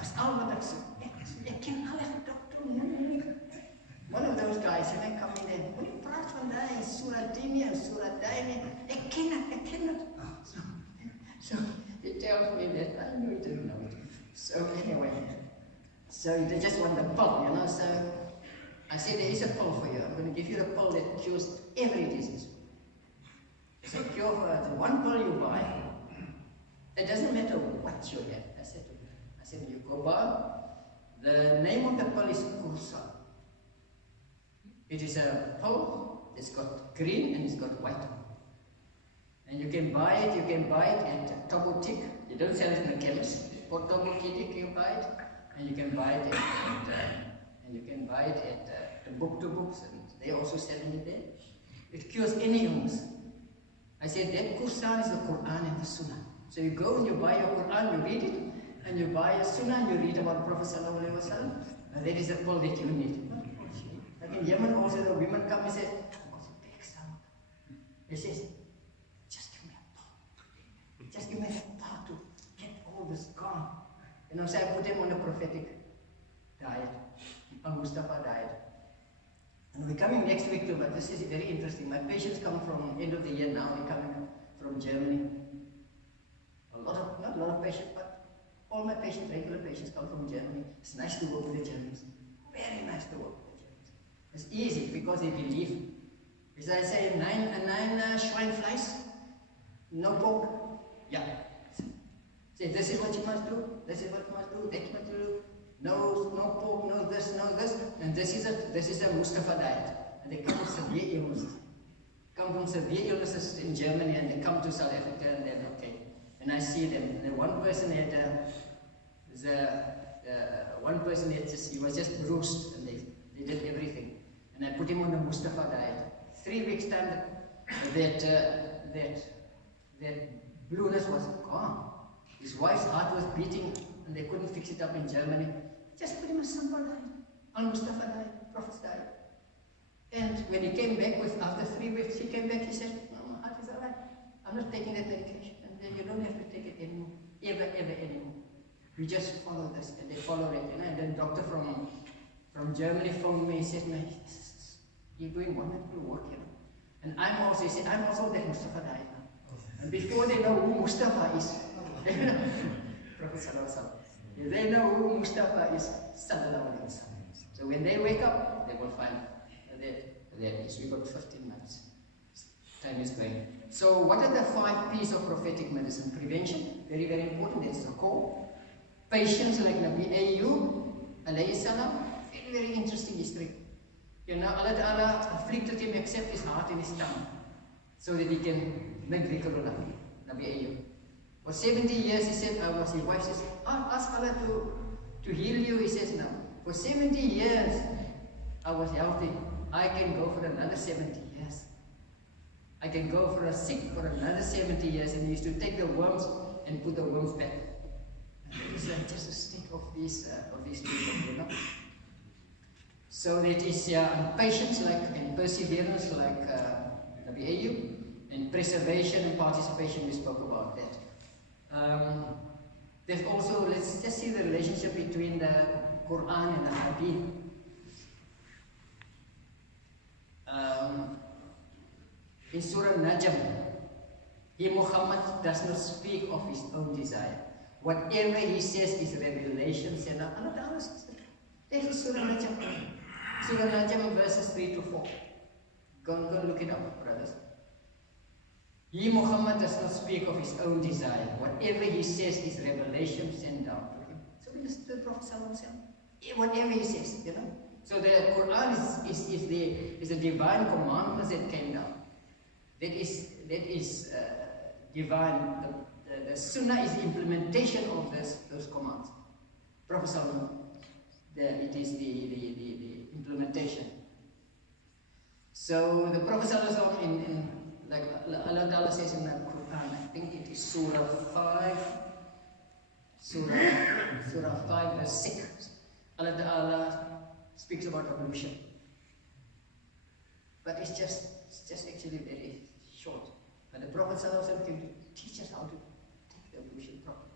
As al wat ek soek. Ek ken allerlei goed, dokter, nee. One of those guys, and I come in there, moenie praat van die, surah dini en surah daini, ek ken it. So he tells me that I knew he didn't know it. So anyway, so they just want the pill, you know. So I said, there is a pill for you. I'm going to give you the pill that cures every disease. So cure for the one pill you buy. It doesn't matter what you have. I said, you go buy. The name of the pill is Ghoesain. It is a pill. It's got green and it's got white. And you can buy it at Togo Tick. You don't sell it in the chemist. For Togo Tick you buy it, and you can buy it at the book to books, and they also selling it there. It cures any illness. I said that Ghoesain is the Quran and the Sunnah. So you go and you buy your Quran, you read it, and you buy a Sunnah and you read about Prophet Sallallahu Alaihi Wasallam, and that is the pill that you need. Like in Yemen also the women come and say, I've got a big stomach. He says, just give me a part to get all this gone. You know, so I put him on a prophetic diet, a Mustafa diet. And we're coming next week too, but this is very interesting. My patients come from end of the year now, they're coming from Germany. Not a lot of patients, but all my patients, regular patients, come from Germany. It's nice to work with the Germans. Very nice to work with the Germans. It's easy because they believe. As I say, nine swine flies, no pork. Yeah. Say, this is what you must do, this is what you must do, that you must do. No pork, no this, and this is a Mustafa diet. And they come from severe illnesses. Come from severe illnesses in Germany and they come to South Africa and they're okay. And I see them. And one person had he was just bruised and they did everything. And I put him on the Mustafa diet. 3 weeks time that blueness was gone. His wife's heart was beating and they couldn't fix it up in Germany. Just put him on simple diet, al-Mustafa diet, Prophet's diet. And when he came back after 3 weeks, he came back, he said, no, my heart is alright. I'm not taking that medication. And then you don't have to take it anymore, ever anymore. We just follow this, and they follow it, you know. And then doctor from Germany phoned me, he said, man, you're doing wonderful work, you know. And I'm also that Mustafa diet now. And before they know who Mustafa is, Prophet Sallallahu Alaihi Wasallam, they know who Mustafa is, Sallallahu Alaihi Wasallam. So when they wake up, they will find that is. We've got 15 minutes. Time is going. So what are the 5 P's of prophetic medicine? Prevention, very, very important, that's the core. Patience, like Nabi Ayyub, alayhi salam, very, very interesting history. You know, Allah afflicted him except his heart and his tongue, so that he can make dhikrullah, Nabi Ayyub. For 70 years, he said, his wife says, ask Allah to heal you. He says, no. For 70 years, I was healthy. I can go for another 70 years. I can go for another 70 years. And he used to take the worms and put the worms back. And it's like just a stick of these people, you know. So that is patience and perseverance like Nabi Ayyub, and preservation and participation, we spoke about that. There's also, let's just see the relationship between the Quran and the Hadith. In Surah Najm, Muhammad does not speak of his own desire. Whatever he says is revelation. That is Surah Najm. Surah Najm verses 3 to 4. Go and look it up, brothers. Muhammad does not speak of his own desire. Whatever he says is revelation sent down to him. So we listen to the Prophet ﷺ. Whatever he says, you know. So the Quran is the divine commandments that came down. That is divine. The Sunnah is the implementation of those commands. Prophet ﷺ, it is the implementation. So the Prophet ﷺ in like Allah Ta'ala says in the Quran, I think it is Surah 5, Surah 5 verse 6. Allah Ta'ala speaks about ablution. But it's just actually very short. But the Prophet ﷺ came to teach us how to take the ablution properly.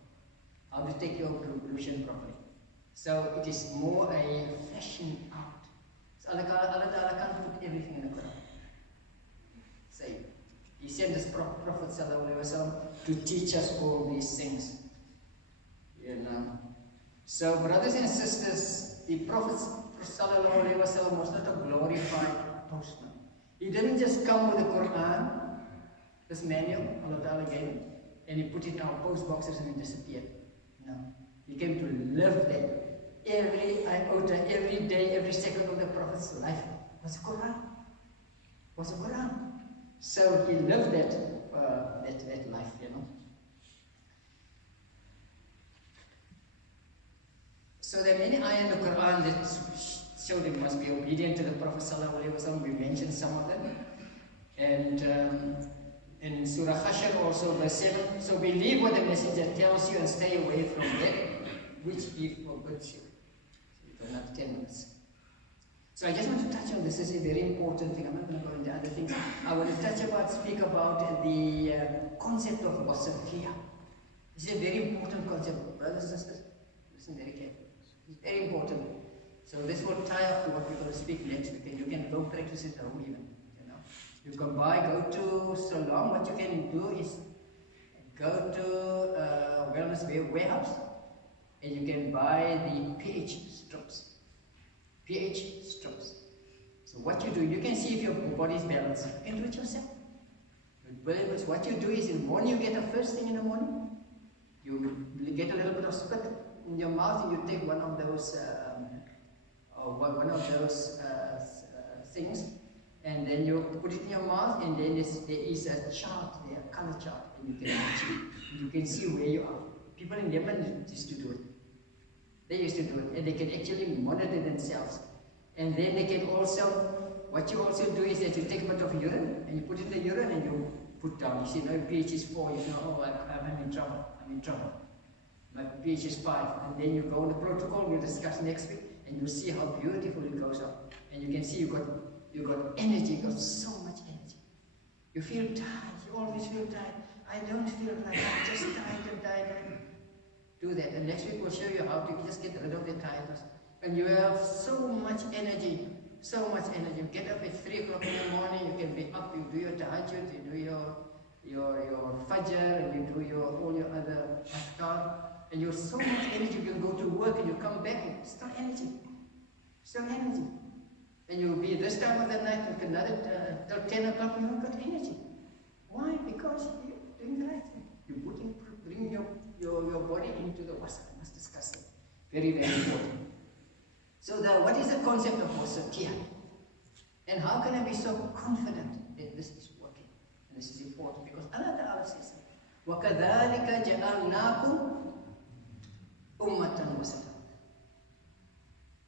How to take your ablution properly. So it is more a fleshing out. So Allah Ta'ala can't put everything in the Quran. So He sent His Prophet ﷺ to teach us all these things. You know. So brothers and sisters, the Prophet ﷺ was not a glorified postman. He didn't just come with the Quran, this manual Allah Ta'ala gave him, and he put it in our post boxes and it disappeared. No. He came to live there. Every iota, every day, every second of the Prophet's life was the Quran. Was the Quran. So he lived that life, you know. So there are many ayahs in the Quran that show they must be obedient to the Prophet ﷺ. We mentioned some of them. And in Surah Hashr also, verse 7, so believe what the messenger tells you and stay away from that which he forbids you. So we don't have 10 minutes. So I just want to touch on this. This is a very important thing. I'm not going to go into other things. I want to speak about the concept of wasatiyah. This is a very important concept. Brothers and sisters, listen very carefully. It's very important. So this will tie up to what we're going to speak next week. And you can go practice it at home even. You know, you can go to Salon. What you can do is go to Wellness Warehouse, and you can buy the pH strips. pH strips. So what you do, you can see if your body is balanced. You can do it yourself. What you do is in the morning, you get the first thing in the morning, you get a little bit of spit in your mouth, and you take one of those things, and then you put it in your mouth, and then there is a chart there, a color chart, and you can see where you are. People in Yemen used to do it. They used to do it, and they can actually monitor themselves. And then they can also, what you also do is that you take a bit of urine, and you put it in the urine, and you put down. You see, no, pH is 4, you know, oh, I'm in trouble. My pH is 5. And then you go on the protocol, we'll discuss next week, and you see how beautiful it goes up. And you can see you got energy, you got so much energy. You feel tired, you always feel tired. I don't feel like I'm just tired. Do that, and next week we'll show you how to just get rid of the tiredness. And you have so much energy, You get up at 3 o'clock in the morning, you can be up, you do your tahajjud, you do your fajr, and you do all your other afkar, and you have so much energy, you can go to work and you come back and still energy. And you'll be this time of the night, like another, till 10 o'clock, you haven't got energy. Why? Because you're doing the right thing. You're bringing your body into the wasat. I must discuss it. Very, very important. So what is the concept of wasatiyah? And how can I be so confident that this is working? And this is important because Allah Ta'ala says, وَكَذَلِكَ جَعَلْنَاكُمْ أُمَّةً وَسَطًا.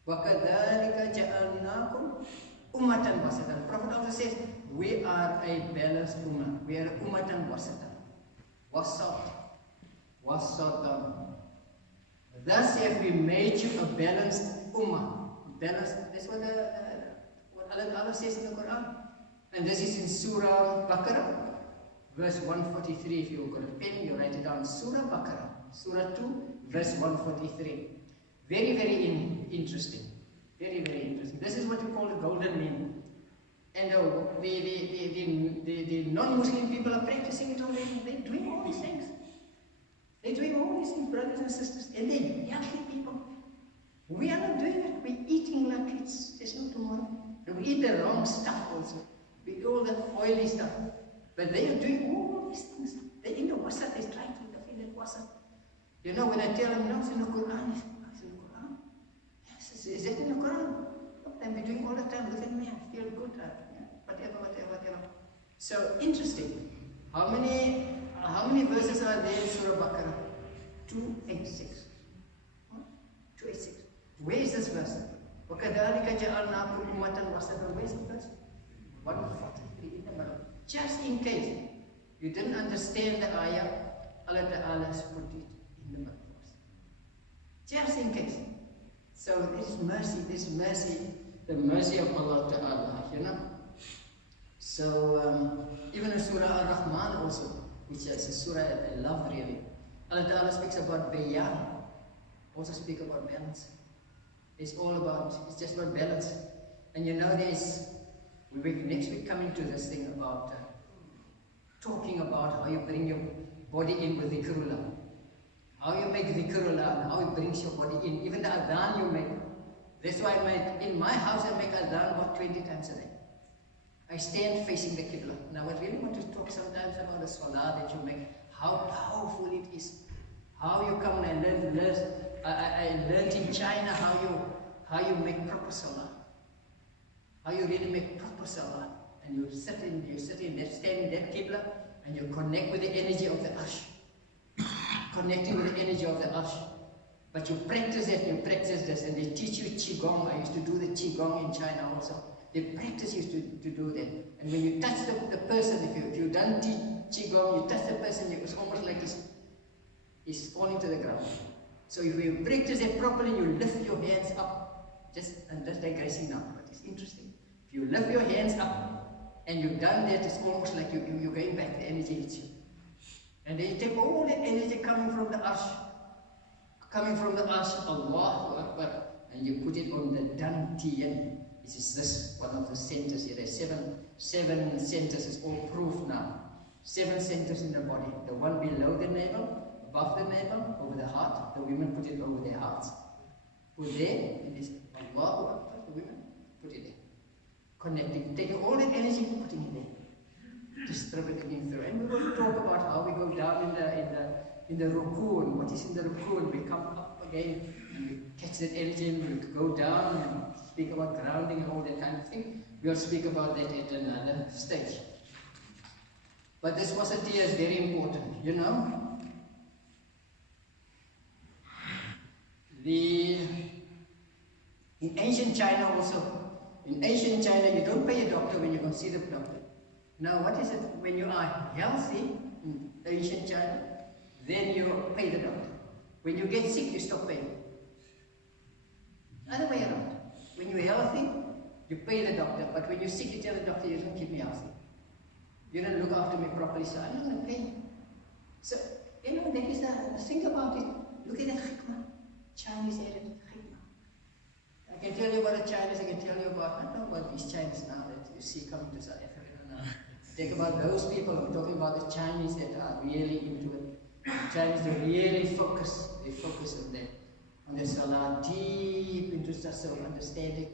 وَكَذَلِكَ جَعَلْنَاكُمْ أُمَّةً وَسَطًا. The Prophet also says, we are a balanced ummah. We are ummatan wasatan. Wasatan. Thus have we made you a balanced ummah. Balanced, that's what Allah Ta'ala says in the Quran. And this is in Surah Baqarah, verse 143. If you've got a pen, you write it down. Surah Baqarah, Surah 2, verse 143. Very, very interesting. Very, very interesting. This is what we call the golden mean. And the non-Muslim people are practicing it already. They're doing all these things. Brothers and sisters. And they're healthy people. We are not doing it. We're eating like there's no tomorrow. And we eat the wrong stuff also. We eat all the oily stuff. But they are doing all these things. They're in the wasat. They're trying to live in the wasat. You know, when I tell them, no, it's in the Quran. It's in the Quran. Yes, is it in the Quran? And we're doing all the time. Look at me. I feel good. Whatever. So, interesting. How many verses are there in Surah Baqarah? 286. 286. Where is this verse? وَكَذَلِكَ جَعَلْنَاكُمْ أُمَّةً وَسَطًا. Where is the verse? 143 in the middle. Just in case you didn't understand the ayah, Allah Ta'ala has put it in the book for us. Just in case. So this mercy, the mercy of Allah Ta'ala, you know. So even in Surah Al-Rahman also, which is a surah I love really, Allah Ta'ala speaks about bayan, also speak about balance. It's just about balance. And you know next week coming to this thing about talking about how you bring your body in with dhikrullah. How you make dhikrullah and how it brings your body in. Even the adhan you make. That's why in my house I make adhan about 20 times a day. I stand facing the Qibla. Now I really want to talk sometimes about the salah that you make, how powerful it is. How you come and I learned in China how you make proper salah. How you really make proper salah. And you stand in that Qibla and you connect with the energy of the Arsh. Connecting with the energy of the Arsh. But you practice it, you practice this, and they teach you Qigong. I used to do the Qigong in China also. They practice you to do that. And when you touch the person, if you've done Qigong, you touch the person, it's almost like he's falling to the ground. So if you practice it properly, you lift your hands up. I'm just digressing now, but it's interesting. If you lift your hands up and you've done that, it's almost like you're going back, the energy hits you. And then you take all the energy coming from the Arsh, Allahu Akbar, and you put it on the Dantiyan. This is this, one of the centers here. There's seven centers, it's all proof now. 7 centers in the body. The one below the navel, above the navel, over the heart. The women put it over their hearts. Put there, and it's Allahu Akbar, the women put it there. Connecting, taking all that energy, putting it there. Distributing through. And we will talk about how we go down in the ruku, and what is in the ruku, and we come up again, and we catch that energy, and we go down, and speak about grounding and all that kind of thing. We'll speak about that at another stage. But this wasatiyah is very important, you know. In ancient China also, you don't pay a doctor when you go see the doctor. Now what is it? When you are healthy in ancient China, then you pay the doctor. When you get sick, you stop paying. Other way around. When you're healthy, you pay the doctor. But when you're sick, you tell the doctor, you don't keep me healthy. You don't look after me properly, so I'm not going to pay. So, you know, there is think about it. Look at the hikmah. Chinese added hikmah. I can tell you about the Chinese, I can tell you about, I don't know about these Chinese now that you see coming to South Africa now. Think about those people. I'm talking about the Chinese that are really into it. The Chinese, they really focus. They focus on the salah, deep into self-understanding.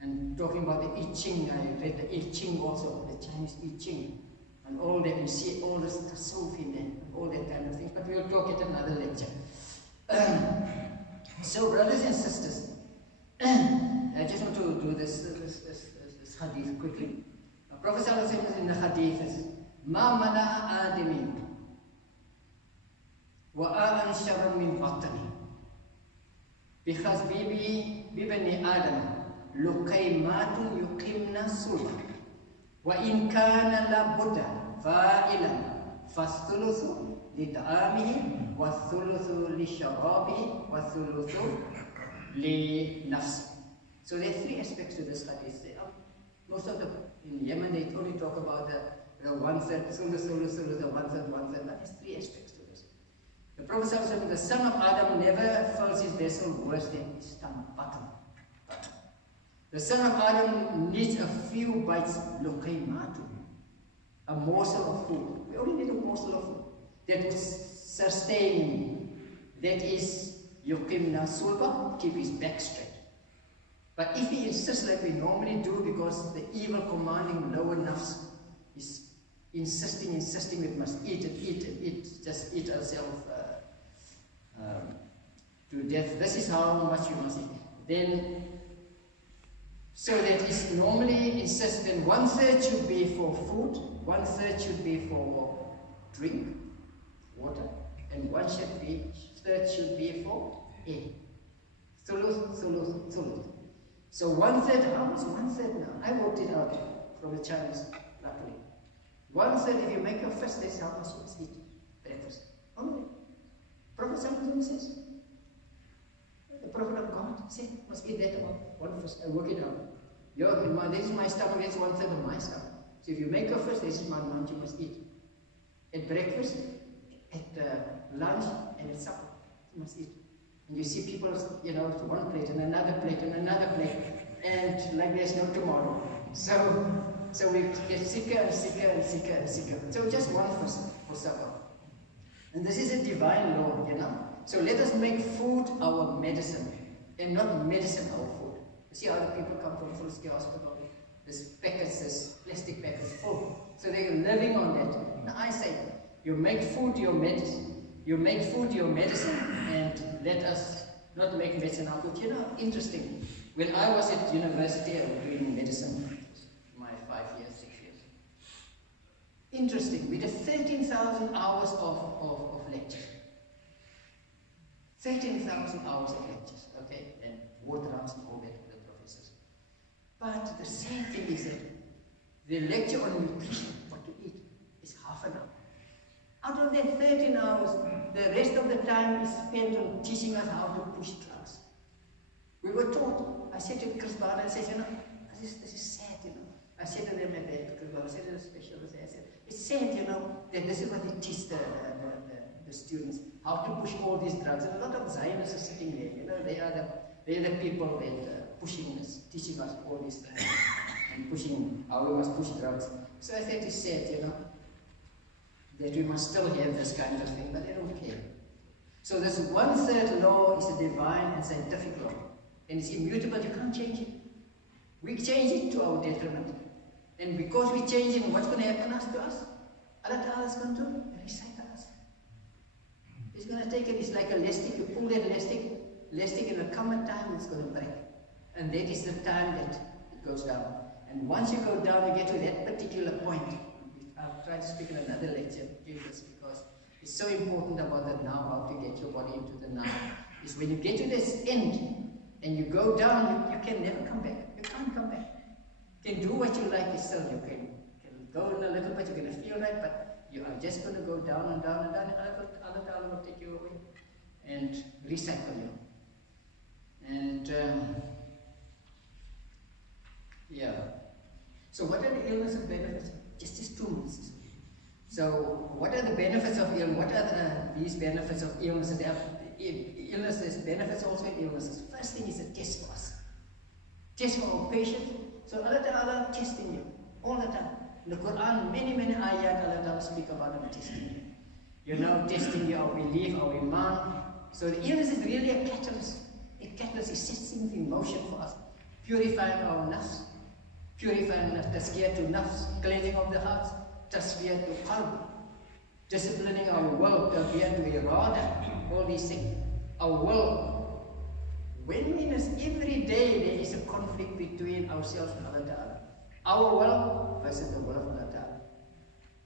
And talking about the I Ching, I read the I Ching also, the Chinese I Ching. And all that, you see all this tasawwuf in there, all that kind of things. But we'll talk at another lecture. So, brothers and sisters, I just want to do this hadith quickly. The Prophet ﷺ in the hadith is, Ma mana adami wa a'an sharran min batani. Because bibani Adam lukaymatun yuqimna sulba. Wa in kana la buddha fa'ilan fasthuluthu lit'amihi wa thuluthu li sharabihi wa thuluthu li nafsi. So there are 3 aspects to this hadith. Most of in Yemen they only talk about the 1/3, thuluth, the 1/3, but there's 3 aspects to this. The Prophet said, the son of Adam never fills his vessel worse than his stomach, bottom. The son of Adam needs a few bites, luqaymatu, a morsel of food. We only need a morsel of food that will sustain him. That is yuqimna sulba, keep his back straight. But if he insists like we normally do, because the evil commanding lower nafs is insisting we must eat, just eat ourselves to death. This is how much you must eat. Then, so that is normally insists, then 1/3 should be for food, 1/3 should be for drink, water, and 1/3 should be for air. Thuluth. So 1/3, how much 1/3 now? I worked it out from the Chinese, luckily. 1/3, if you make your fast, that's how much you must eat. Breakfast. Only. Prophet says, the Prophet of God said, must eat that amount. 1/5. I work it out. This is my stomach, that's 1/3 of my stomach. So if you make your fast, this is my amount you must eat. At breakfast, at lunch, and at supper, you must eat. And you see people, one plate and another plate and another plate, and like there's no tomorrow. So we get sicker and sicker and sicker and sicker. So just 1/5 for supper. And this is a divine law, So let us make food our medicine, and not medicine our food. You see how the people come from Full Scale Hospital, this packets, this plastic packets full. So they're living on that. Now I say, you make food your medicine. You make food your medicine, and let us not make medicine our food. Interesting. When I was at university, I was doing medicine, my 5 years, 6 years. Interesting. We did 13,000 hours of lecture. 13,000 hours of lectures, okay? And ward rounds and all that with the professors. But the same thing is that the lecture on nutrition, what to eat, is half an hour. Out of that 13 hours, the rest of the time is spent on teaching us how to push drugs. We were taught. I said to Chris Barner, I said, this is sad, I said to them at that, Chris Barner, I said to the specialist, I said, it's sad, that this is what they teach the students, how to push all these drugs. And a lot of Zionists are sitting there, they are the people that pushing us, teaching us all these things, and pushing how we must push drugs. So I said, it's sad, that we must still have this kind of thing, but they don't care. So this 1/3 law is a divine and scientific law, and it's immutable. You can't change it. We change it to our detriment, and because we change it, what's going to happen to us? Allah Ta'ala is going to recycle us. He's going to take it. It's like a elastic. You pull that elastic, and there come a time it's going to break, and that is the time that it goes down. And once you go down, you get to that particular point. I'll try to speak in another lecture because it's so important about the now, how to get your body into the now. Is when you get to this end and you go down, you can never come back. You can't come back. You can do what you like yourself. You can go in a little bit, you're going to feel right, but you are just going to go down and down and down, and Allah Ta'ala will take you away and recycle you. And yeah. So what are the illness and benefits? Just 2 minutes. So what are the benefits of illness? What are these benefits of illnesses? There are illnesses, benefits also in illnesses. First thing is a test for us. Test for our patient. So Allah Ta'ala testing you all the time. In the Quran, many ayat Allah Ta'ala speak about Him testing you. Testing your belief, our iman. So the illness is really a catalyst. A catalyst is setting things in motion for us. Purifying our nafs. Purifying tazkiyah to nafs, cleansing of the heart, tasfiyah to qalb, disciplining our will, tarbiyah to irada, all these things. Our will. When every day there is a conflict between ourselves and Allah Ta'ala. Our will versus the will of Allah Ta'ala.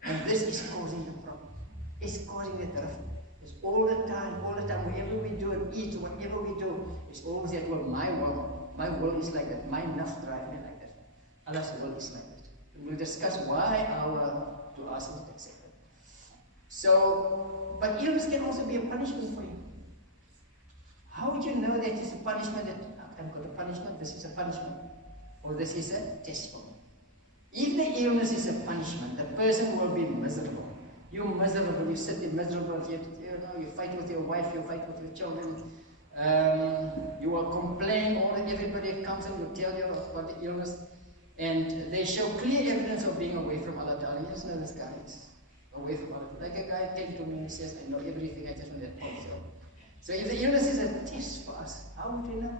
And this is causing the problem. It's causing the drift. It's all the time, wherever we do and eat, whatever we do, it's always that, well, my will is like that, my nafs drive me like that. Allah's will is like that. And we'll discuss why our du'as is not accepted. So, but illness can also be a punishment for you. How would you know that it's a punishment, that I've got a punishment, this is a punishment, or this is a test for me? If the illness is a punishment, the person will be miserable. You're miserable, you sit there miserable, you fight with your wife, you fight with your children, you will complain, everybody comes and will tell you about the illness. And they show clear evidence of being away from Allah Ta'ala. You just know this guy is away from Allah. Like a guy came to me and he says, I know everything, I just know that pulse. So if the illness is a test for us, how would we know?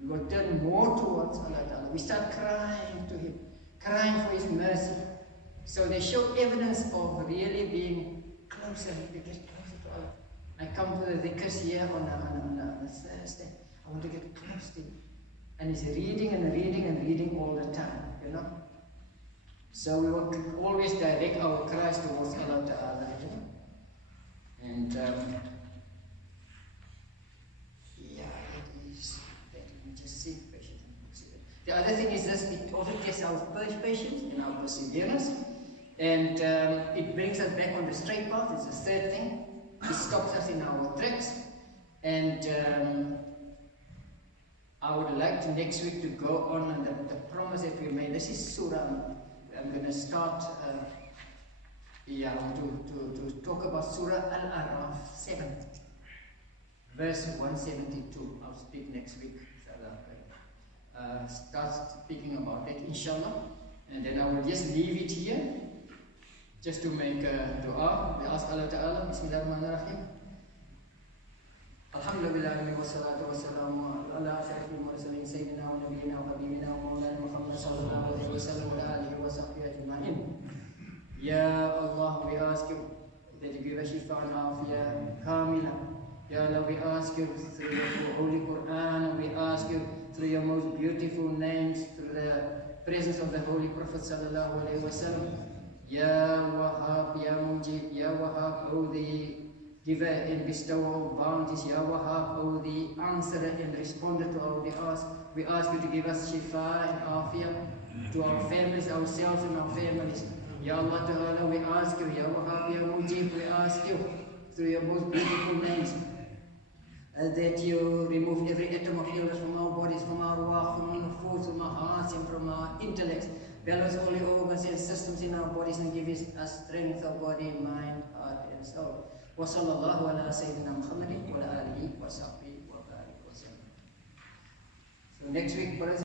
We will turn more towards Allah Ta'ala. We start crying to Him, crying for His mercy. So they show evidence of really being closer. We get closer to Allah. I come to the dhikrs here on a Thursday. I want to get close to Him. And he's reading and reading and reading all the time, So we will always direct our cries towards Allah Ta'ala, And yeah, it is that. Let me just see. The other thing is this, it also tests our patience and our perseverance. And it brings us back on the straight path. It's the third thing. It stops us in our tracks. And I would like to next week to go on and the promise that we made. This is Surah. I'm going to start to talk about Surah Al-Araf 7, verse 172. I'll speak next week. Start speaking about it, inshallah. And then I will just leave it here, just to make a dua. We ask Allah Ta'ala, Bismillahirrahmanirrahim. Alhamdulillah, wa salatu wa salamu ala ashrafil mursalin sayyidina wa nabiyyina wa habibina wa maulana Muhammad sallallahu alaihi wa sallam wa alihi wa sahbihi ajma'in. Ya Allah, we ask you that you give us shifa and afiyah kamila. Ya Allah, we ask you through your Holy Quran, we ask you through your most beautiful names, through the presence of the Holy Prophet sallallahu alaihi wasallam. Ya Wahhab, Ya Mujib, Ya Wahhab, O the giver and bestower of bounties, Ya Wahhab, O the answerer and responder to our du'as. We ask you to give us shifa and afiyah to our families, ourselves and our families. Ya Allah Ta'ala, we ask you, Ya Wahhab, Ya Mujib, we ask you through your most beautiful names that you remove every atom of illness from our bodies, from our ruach, from our foods, from our hearts, and from our intellects. Balance all the organs and systems in our bodies and give us strength of body, mind, heart, and soul. Wa sallallahu ala sayyidina Muhammadin wa ala alihi wa sahbihi wa barik wa sallam. So next week, brothers